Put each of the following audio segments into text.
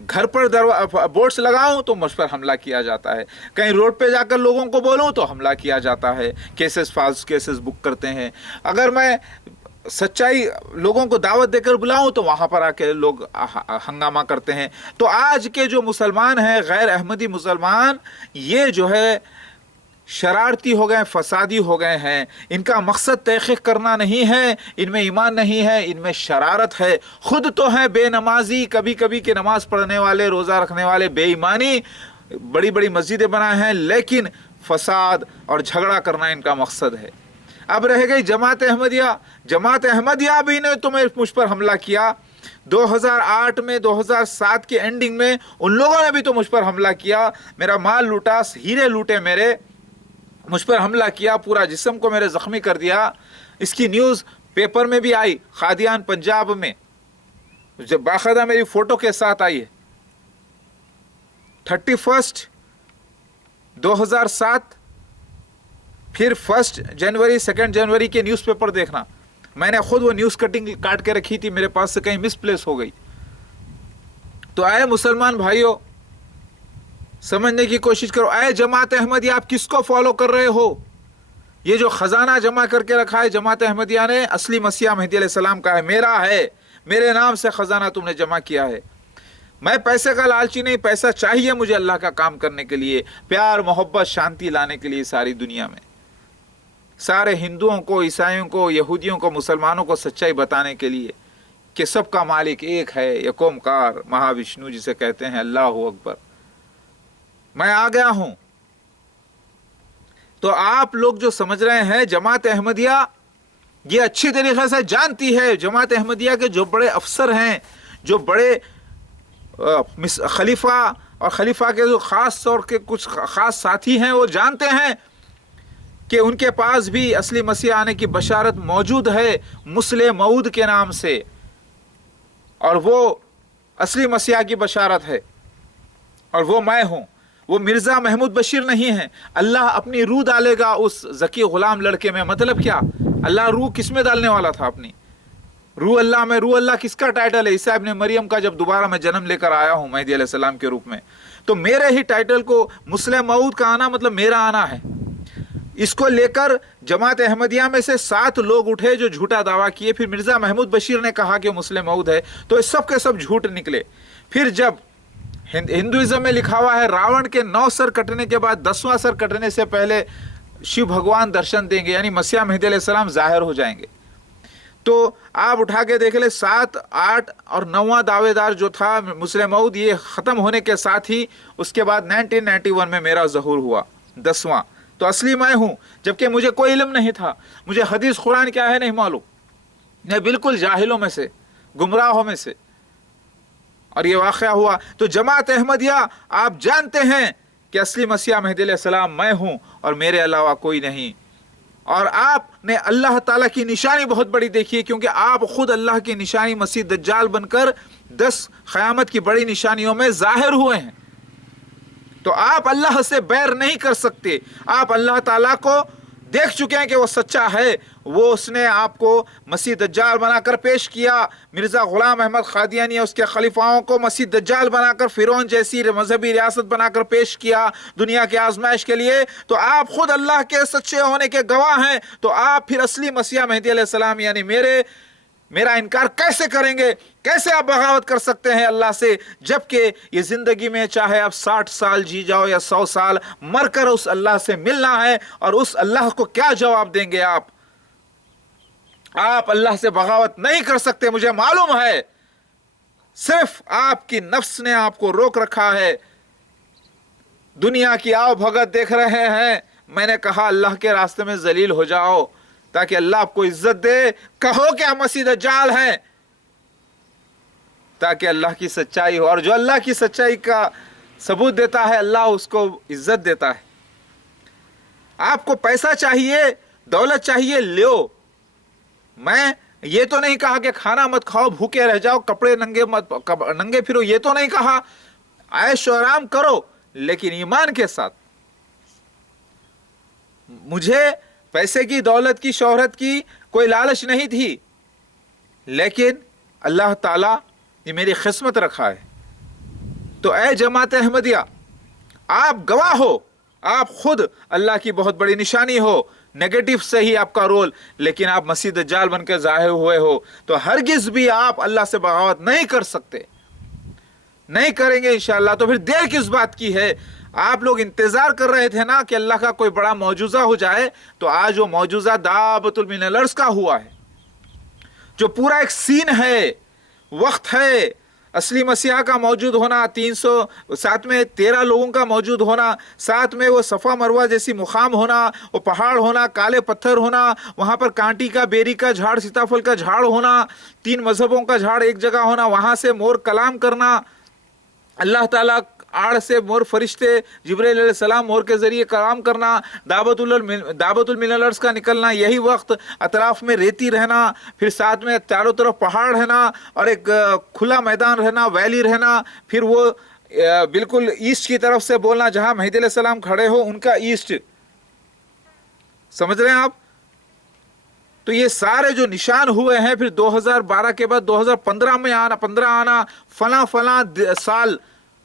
گھر پر بورڈز لگاؤں تو مجھ پر حملہ کیا جاتا ہے، کہیں روڈ پہ جا کر لوگوں کو بولوں تو حملہ کیا جاتا ہے، کیسز فالس کیسز بک کرتے ہیں، اگر میں سچائی لوگوں کو دعوت دے کر بلاؤں تو وہاں پر آ کے لوگ ہنگامہ کرتے ہیں۔ تو آج کے جو مسلمان ہیں، غیر احمدی مسلمان، یہ جو ہے شرارتی ہو گئے، فسادی ہو گئے ہیں۔ ان کا مقصد تحقیق کرنا نہیں ہے، ان میں ایمان نہیں ہے، ان میں شرارت ہے۔ خود تو ہیں بے نمازی، کبھی کبھی کہ نماز پڑھنے والے، روزہ رکھنے والے، بے ایمانی، بڑی بڑی مسجدیں بنائے ہیں، لیکن فساد اور جھگڑا کرنا ان کا مقصد ہے۔ اب رہ گئی جماعت احمدیہ۔ جماعت احمدیہ بھی نے تو مجھ پر حملہ کیا 2008 میں، 2007 کے اینڈنگ میں ان لوگوں نے بھی تو مجھ پر حملہ کیا، میرا مال لوٹا، ہیرے لوٹے میرے، مجھ پر حملہ کیا، پورا جسم کو میرے زخمی کر دیا۔ اس کی نیوز پیپر میں بھی آئی، قادیان پنجاب میں، جب باقاعدہ میری فوٹو کے ساتھ آئی ہے۔ 31 2007، پھر 1 جنوری 2 جنوری کے نیوز پیپر دیکھنا، میں نے خود وہ نیوز کٹنگ کاٹ کے رکھی تھی، میرے پاس سے کہیں مس پلیس ہو گئی۔ تو آئے مسلمان بھائیوں، سمجھنے کی کوشش کرو، اے جماعت احمدیہ آپ کس کو فالو کر رہے ہو؟ یہ جو خزانہ جمع کر کے رکھا ہے جماعت احمدیہ نے، اصلی مسیح مہدی علیہ السلام کا ہے، میرا ہے، میرے نام سے خزانہ تم نے جمع کیا ہے۔ میں پیسے کا لالچی نہیں، پیسہ چاہیے مجھے اللہ کا کام کرنے کے لیے، پیار محبت شانتی لانے کے لیے ساری دنیا میں، سارے ہندوؤں کو، عیسائیوں کو، یہودیوں کو، مسلمانوں کو سچائی بتانے کے لیے کہ سب کا مالک ایک ہے، یک اومکار مہا وشنو جسے کہتے ہیں، اللہ اکبر۔ میں آ گیا ہوں۔ تو آپ لوگ جو سمجھ رہے ہیں جماعت احمدیہ یہ اچھی طریقے سے جانتی ہے، جماعت احمدیہ کے جو بڑے افسر ہیں، جو بڑے خلیفہ اور خلیفہ کے جو خاص طور کے کچھ خاص ساتھی ہیں، وہ جانتے ہیں کہ ان کے پاس بھی اصلی مسیح آنے کی بشارت موجود ہے مسلح موعود کے نام سے، اور وہ اصلی مسیح کی بشارت ہے، اور وہ میں ہوں۔ وہ مرزا محمود بشیر نہیں ہے۔ اللہ اپنی روح ڈالے گا اس ذکی غلام لڑکے میں، مطلب کیا؟ اللہ روح کس میں ڈالنے والا تھا اپنی؟ روح اللہ میں۔ روح اللہ کس کا ٹائٹل ہے؟ عیسیٰ ابن مریم کا جب دوبارہ میں جنم لے کر آیا ہوں مہدی علیہ السلام کے روپ میں، تو میرے ہی ٹائٹل کو مسلح موعود کا آنا مطلب میرا آنا ہے۔ اس کو لے کر جماعت احمدیہ میں سے 7 لوگ اٹھے جو جھوٹا دعویٰ کیے، پھر مرزا محمود بشیر نے کہا کہ مسلح موعود ہے، تو یہ سب کے سب جھوٹ نکلے۔ پھر جب ہندوازم میں لکھا ہوا ہے راون کے 9 سر کٹنے کے بعد 10واں سر کٹنے سے پہلے شیو بھگوان درشن دیں گے، یعنی مسیح مہدی علیہ السلام ظاہر ہو جائیں گے۔ تو آپ اٹھا کے دیکھ لیں 7، 8 اور 9واں دعوے دار جو تھا مسلح موعود، یہ ختم ہونے کے ساتھ ہی اس کے بعد 1991 میں میرا ظہور ہوا 10واں۔ تو اصلی میں ہوں، جبکہ مجھے کوئی علم نہیں تھا، مجھے حدیث قرآن کیا ہے نہیں معلوم، میں بالکل جاہلوں میں سے، گمراہوں میں سے، اور یہ واقعہ ہوا۔ تو جماعت احمدیہ آپ جانتے ہیں کہ اصلی مسیح مہدی علیہ السلام میں ہوں اور میرے علاوہ کوئی نہیں، اور آپ نے اللہ تعالیٰ کی نشانی بہت بڑی دیکھی ہے، کیونکہ آپ خود اللہ کی نشانی مسیح دجال بن کر 10 قیامت کی بڑی نشانیوں میں ظاہر ہوئے ہیں۔ تو آپ اللہ سے بیر نہیں کر سکتے، آپ اللہ تعالیٰ کو دیکھ چکے ہیں کہ وہ سچا ہے، وہ اس نے آپ کو مسیح دجال بنا کر پیش کیا، مرزا غلام احمد قادیانی اس کے خلیفاؤں کو مسیح دجال بنا کر فرعون جیسی مذہبی ریاست بنا کر پیش کیا دنیا کے آزمائش کے لیے۔ تو آپ خود اللہ کے سچے ہونے کے گواہ ہیں، تو آپ پھر اصلی مسیح مہدی علیہ السلام یعنی میرا انکار کیسے کریں گے؟ کیسے آپ بغاوت کر سکتے ہیں اللہ سے، جبکہ یہ زندگی میں چاہے آپ 60 سال جی جاؤ یا 100 سال، مر کر اس اللہ سے ملنا ہے، اور اس اللہ کو کیا جواب دیں گے آپ؟ آپ اللہ سے بغاوت نہیں کر سکتے، مجھے معلوم ہے، صرف آپ کی نفس نے آپ کو روک رکھا ہے۔ دنیا کی آؤ بھگت دیکھ رہے ہیں، میں نے کہا اللہ کے راستے میں ذلیل ہو جاؤ تاکہ اللہ آپ کو عزت دے، کہو کہ ہم مسیح دجال ہیں تاکہ اللہ کی سچائی ہو، اور جو اللہ کی سچائی کا ثبوت دیتا ہے اللہ اس کو عزت دیتا ہے۔ آپ کو پیسہ چاہیے، دولت چاہیے، لیو۔ میں یہ تو نہیں کہا کہ کھانا مت کھاؤ، بھوکے رہ جاؤ، کپڑے ننگے پھرو، یہ تو نہیں کہا، عیش و آرام کرو لیکن ایمان کے ساتھ۔ مجھے پیسے کی، دولت کی، شہرت کی کوئی لالچ نہیں تھی، لیکن اللہ تعالیٰ نے میری قسمت رکھا ہے، تو اے جماعت احمدیہ، آپ گواہ ہو، آپ خود اللہ کی بہت بڑی نشانی ہو، نیگیٹو سے ہی آپ کا رول، لیکن آپ مسیح دجال بن کے ظاہر ہوئے ہو، تو ہرگز بھی آپ اللہ سے بغاوت نہیں کر سکتے، نہیں کریں گے انشاءاللہ۔ تو پھر دیر کس بات کی ہے؟ آپ لوگ انتظار کر رہے تھے نا کہ اللہ کا کوئی بڑا معجزہ ہو جائے، تو آج وہ معجزہ دابۃ من الارض کا ہوا ہے، جو پورا ایک سین ہے، وقت ہے، اصلی مسیحا کا موجود ہونا، 300 ساتھ میں 13 لوگوں کا موجود ہونا، ساتھ میں وہ صفا مروہ جیسی مقام ہونا، وہ پہاڑ ہونا، کالے پتھر ہونا، وہاں پر کانٹی کا، بیری کا جھاڑ، سیتافل کا جھاڑ ہونا، 3 مذہبوں کا جھاڑ ایک جگہ ہونا، وہاں سے مور کلام کرنا، اللہ تعالیٰ آڑ سے مور فرشتے جبرائیل علیہ السلام مور کے ذریعے کلام کرنا، دعوت من الارض کا نکلنا، یہی وقت اطراف میں ریتی رہنا، پھر ساتھ میں چاروں طرف پہاڑ رہنا اور ایک کھلا میدان رہنا، ویلی رہنا، پھر وہ بالکل ایسٹ کی طرف سے بولنا، جہاں مہدی علیہ السلام کھڑے ہو ان کا ایسٹ، سمجھ رہے ہیں آپ؟ تو یہ سارے جو نشان ہوئے ہیں، پھر 2012 کے بعد 2015 میں آنا، 15 آنا، فلاں فلاں سال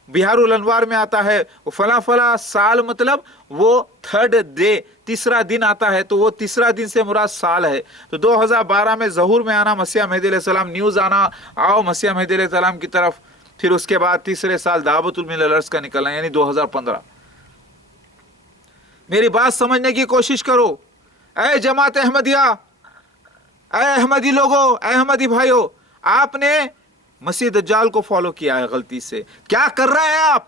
بہار الانوار میں آتا ہے، وہ فلاں فلاں سال مطلب وہ تھرڈ ڈے، تیسرا دن آتا ہے، تو وہ تیسرا دن سے مراد سال ہے۔ تو 2012 میں ظہور میں آنا، مسیح مہدی علیہ السلام، نیوز آنا، آؤ مسیح مہدی علیہ السلام کی طرف، پھر اس کے بعد تیسرے سال دعوت من الارض کا نکلنا، یعنی 2015۔ میری بات سمجھنے کی کوشش کرو، اے جماعت احمدیہ، اے احمدی لوگوں، اے احمدی بھائیو، آپ نے مسیح دجال کو فالو کیا ہے غلطی سے۔ کیا کر رہے ہیں آپ؟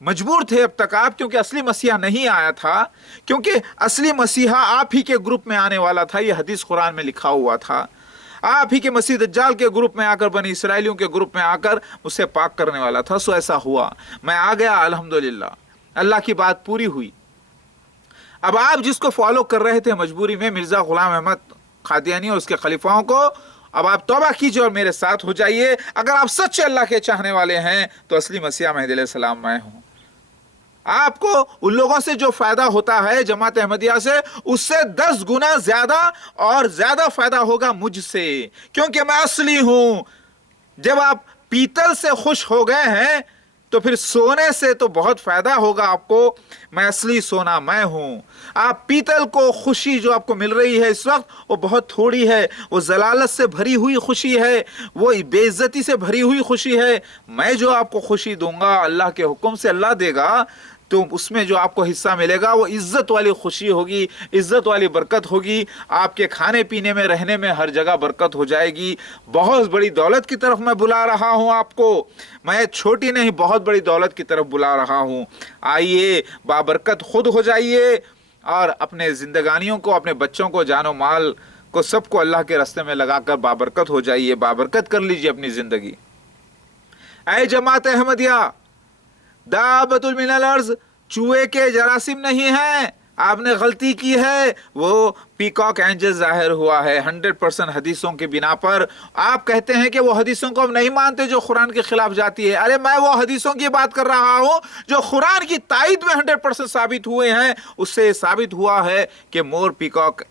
مجبور تھے اب تک آپ، کیونکہ اصلی مسیحا نہیں آیا تھا، کیونکہ اصلی مسیحا آپ ہی کے گروپ میں آنے والا تھا، یہ حدیث قرآن میں لکھا ہوا تھا۔ آپ ہی کے مسیح دجال کے گروپ میں آ کر، بنی اسرائیلیوں کے گروپ میں آ کر اسے پاک کرنے والا تھا، سو ایسا ہوا، میں آ گیا، الحمدللہ اللہ کی بات پوری ہوئی۔ اب آپ جس کو فالو کر رہے تھے مجبوری میں، مرزا غلام احمد قادیانی اور اس کے خلیفاؤں کو، اب آپ توبہ کیجئے اور میرے ساتھ ہو جائیے۔ اگر آپ سچے اللہ کے چاہنے والے ہیں تو اصلی مسیح مہدی علیہ السلام میں ہوں۔ آپ کو ان لوگوں سے جو فائدہ ہوتا ہے جماعت احمدیہ سے، اس سے 10 گنا زیادہ اور زیادہ فائدہ ہوگا مجھ سے، کیونکہ میں اصلی ہوں۔ جب آپ پیتل سے خوش ہو گئے ہیں تو پھر سونے سے تو بہت فائدہ ہوگا آپ کو۔ میں اصلی سونا میں ہوں۔ آپ پیتل کو خوشی جو آپ کو مل رہی ہے اس وقت، وہ بہت تھوڑی ہے، وہ ضلالت سے بھری ہوئی خوشی ہے، وہ بے عزتی سے بھری ہوئی خوشی ہے۔ میں جو آپ کو خوشی دوں گا، اللہ کے حکم سے اللہ دے گا، تو اس میں جو آپ کو حصہ ملے گا وہ عزت والی خوشی ہوگی، عزت والی برکت ہوگی، آپ کے کھانے پینے میں، رہنے میں، ہر جگہ برکت ہو جائے گی۔ بہت بڑی دولت کی طرف میں بلا رہا ہوں آپ کو، میں چھوٹی نہیں بہت بڑی دولت کی طرف بلا رہا ہوں۔ آئیے بابرکت خود ہو جائیے، اور اپنے زندگانیوں کو، اپنے بچوں کو، جان و مال کو، سب کو اللہ کے راستے میں لگا کر بابرکت ہو جائیے، بابرکت کر لیجیے اپنی زندگی۔ اے جماعت احمدیہ، دابۃ من الارض چوہے کے جراثیم نہیں ہیں، آپ نے غلطی کی ہے۔ وہ پیکاک اینجل ظاہر ہوا ہے 100% حدیثوں کی بنا پر۔ آپ کہتے ہیں کہ وہ حدیثوں کو ہم نہیں مانتے جو قرآن کے خلاف جاتی ہے۔ ارے میں وہ حدیثوں کی بات کر رہا ہوں جو قرآن کی تائید میں 100% ثابت ہوئے ہیں۔ اس سے ثابت ہوا ہے کہ مور پیکاک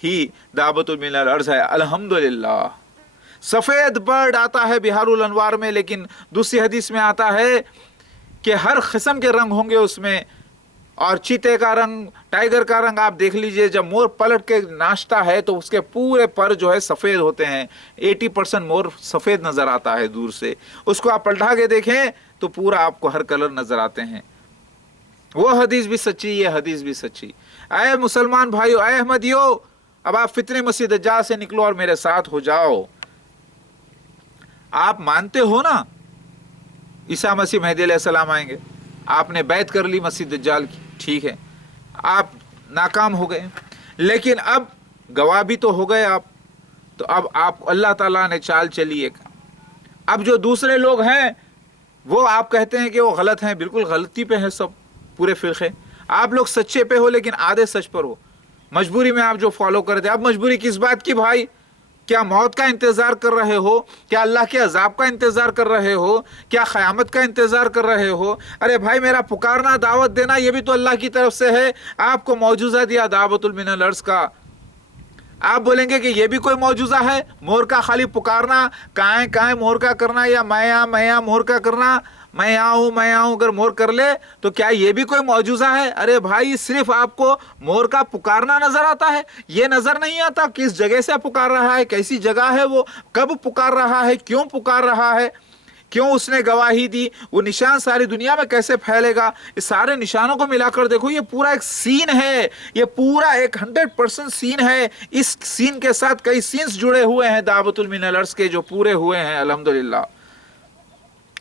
ہی دابۃ من الارض ہے، الحمدللہ۔ سفید برڈ آتا ہے بہار الانوار میں، لیکن دوسری حدیث میں آتا ہے کہ ہر قسم کے رنگ ہوں گے اس میں، اور چیتے کا رنگ، ٹائیگر کا رنگ آپ دیکھ لیجئے۔ جب مور پلٹ کے ناچتا ہے تو اس کے پورے پر جو ہے سفید ہوتے ہیں، 80% مور سفید نظر آتا ہے دور سے۔ اس کو آپ پلٹا کے دیکھیں تو پورا آپ کو ہر کلر نظر آتے ہیں۔ وہ حدیث بھی سچی، یہ حدیث بھی سچی۔ اے مسلمان بھائیو، اے احمدیو، اب آپ فتنہ مسیح دجال سے نکلو اور میرے ساتھ ہو جاؤ۔ آپ مانتے ہو نا عیسیٰ مسیح مہدی علیہ السلام آئیں گے، آپ نے بیعت کر لی مسیح دجال کی، ٹھیک ہے، آپ ناکام ہو گئے، لیکن اب گواہ بھی تو ہو گئے آپ، تو اب آپ اللہ تعالیٰ نے چال چلی ایک۔ اب جو دوسرے لوگ ہیں وہ آپ کہتے ہیں کہ وہ غلط ہیں، بالکل غلطی پہ ہیں سب پورے فرقے۔ آپ لوگ سچے پہ ہو لیکن آدھے سچ پر ہو، مجبوری میں آپ جو فالو کرتے۔ اب مجبوری کس بات کی بھائی؟ کیا موت کا انتظار کر رہے ہو؟ کیا اللہ کے عذاب کا انتظار کر رہے ہو؟ کیا قیامت کا انتظار کر رہے ہو؟ ارے بھائی، میرا پکارنا، دعوت دینا، یہ بھی تو اللہ کی طرف سے ہے۔ آپ کو معجزہ دیا دعوت من الارض کا، آپ بولیں گے کہ یہ بھی کوئی معجزہ ہے؟ مور کا خالی پکارنا، کائیں کائیں مور کا کرنا، یا میں مور کا کرنا، میں یہاں ہوں میں یہاں ہوں اگر مور کر لے تو کیا یہ بھی کوئی معجزہ ہے؟ ارے بھائی صرف آپ کو مور کا پکارنا نظر آتا ہے، یہ نظر نہیں آتا کس جگہ سے پکار رہا ہے، کیسی جگہ ہے، وہ کب پکار رہا ہے، کیوں پکار رہا ہے، کیوں اس نے گواہی دی، وہ نشان ساری دنیا میں کیسے پھیلے گا۔ اس سارے نشانوں کو ملا کر دیکھو، یہ پورا ایک سین ہے، یہ پورا ایک 100% سین ہے۔ اس سین کے ساتھ کئی سینز جڑے ہوئے ہیں دعوت من الارض کے، جو پورے ہوئے ہیں الحمدللہ۔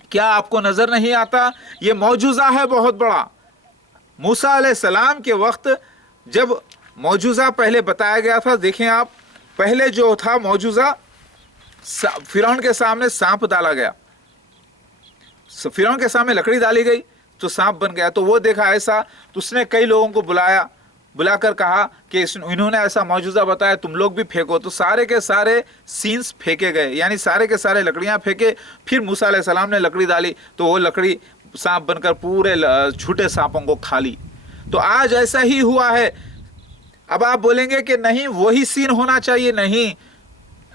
کیا آپ کو نظر نہیں آتا؟ یہ معجزہ ہے بہت بڑا۔ موسیٰ علیہ السلام کے وقت جب معجزہ پہلے بتایا گیا تھا، دیکھیں آپ، پہلے جو تھا معجزہ، فرعون کے سامنے سانپ ڈالا گیا، فرعون کے سامنے لکڑی ڈالی گئی تو سانپ بن گیا، تو وہ دیکھا ایسا، تو اس نے کئی لوگوں کو بلا کر کہا کہ انہوں نے ایسا معجزہ بتایا، تم لوگ بھی پھینکو، تو سارے کے سارے سینس پھینکے گئے، یعنی سارے کے سارے لکڑیاں پھینکے۔ پھر موسیٰ علیہ السلام نے لکڑی ڈالی تو وہ لکڑی سانپ بن کر پورے چھوٹے سانپوں کو کھا لی۔ تو آج ایسا ہی ہوا ہے۔ اب آپ بولیں گے کہ نہیں وہی سین ہونا چاہیے، نہیں،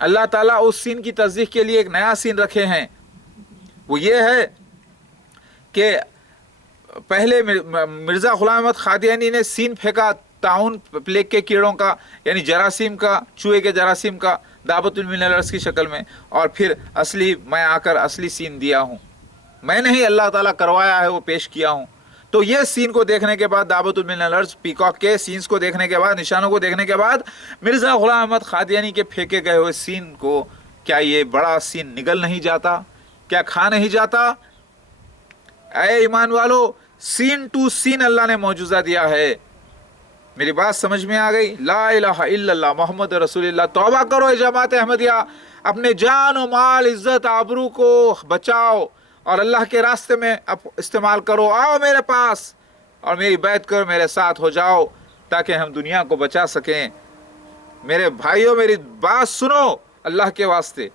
اللہ تعالیٰ اس سین کی تصدیق کے لیے ایک نیا سین رکھے ہیں۔ وہ یہ ہے کہ پہلے مرزا غلام احمد قادیانی نے سین پھینکا طاعون پلیگ کے کیڑوں کا، یعنی جراثیم کا، چوہے کے جراثیم کا، دعوت من الارض کی شکل میں، اور پھر میں آ کر اصلی سین دیا ہوں، میں نے ہی اللہ تعالیٰ کروایا ہے، وہ پیش کیا ہوں۔ تو یہ سین کو دیکھنے کے بعد، دعوت من الارض پیکاک کے سینز کو دیکھنے کے بعد، نشانوں کو دیکھنے کے بعد، مرزا غلام احمد قادیانی کے پھینکے گئے ہوئے سین کو کیا یہ بڑا سین نگل نہیں جاتا؟ کیا کھا نہیں جاتا؟ اے ایمان والو، سین ٹو سین اللہ نے معجزہ دیا ہے۔ میری بات سمجھ میں آ گئی؟ لا الہ الا اللہ محمد رسول اللہ۔ توبہ کرو اے جماعت احمدیہ، اپنے جان و مال، عزت، آبرو کو بچاؤ اور اللہ کے راستے میں استعمال کرو۔ آؤ میرے پاس اور میری بیعت کرو، میرے ساتھ ہو جاؤ تاکہ ہم دنیا کو بچا سکیں۔ میرے بھائیوں، میری بات سنو اللہ کے واسطے۔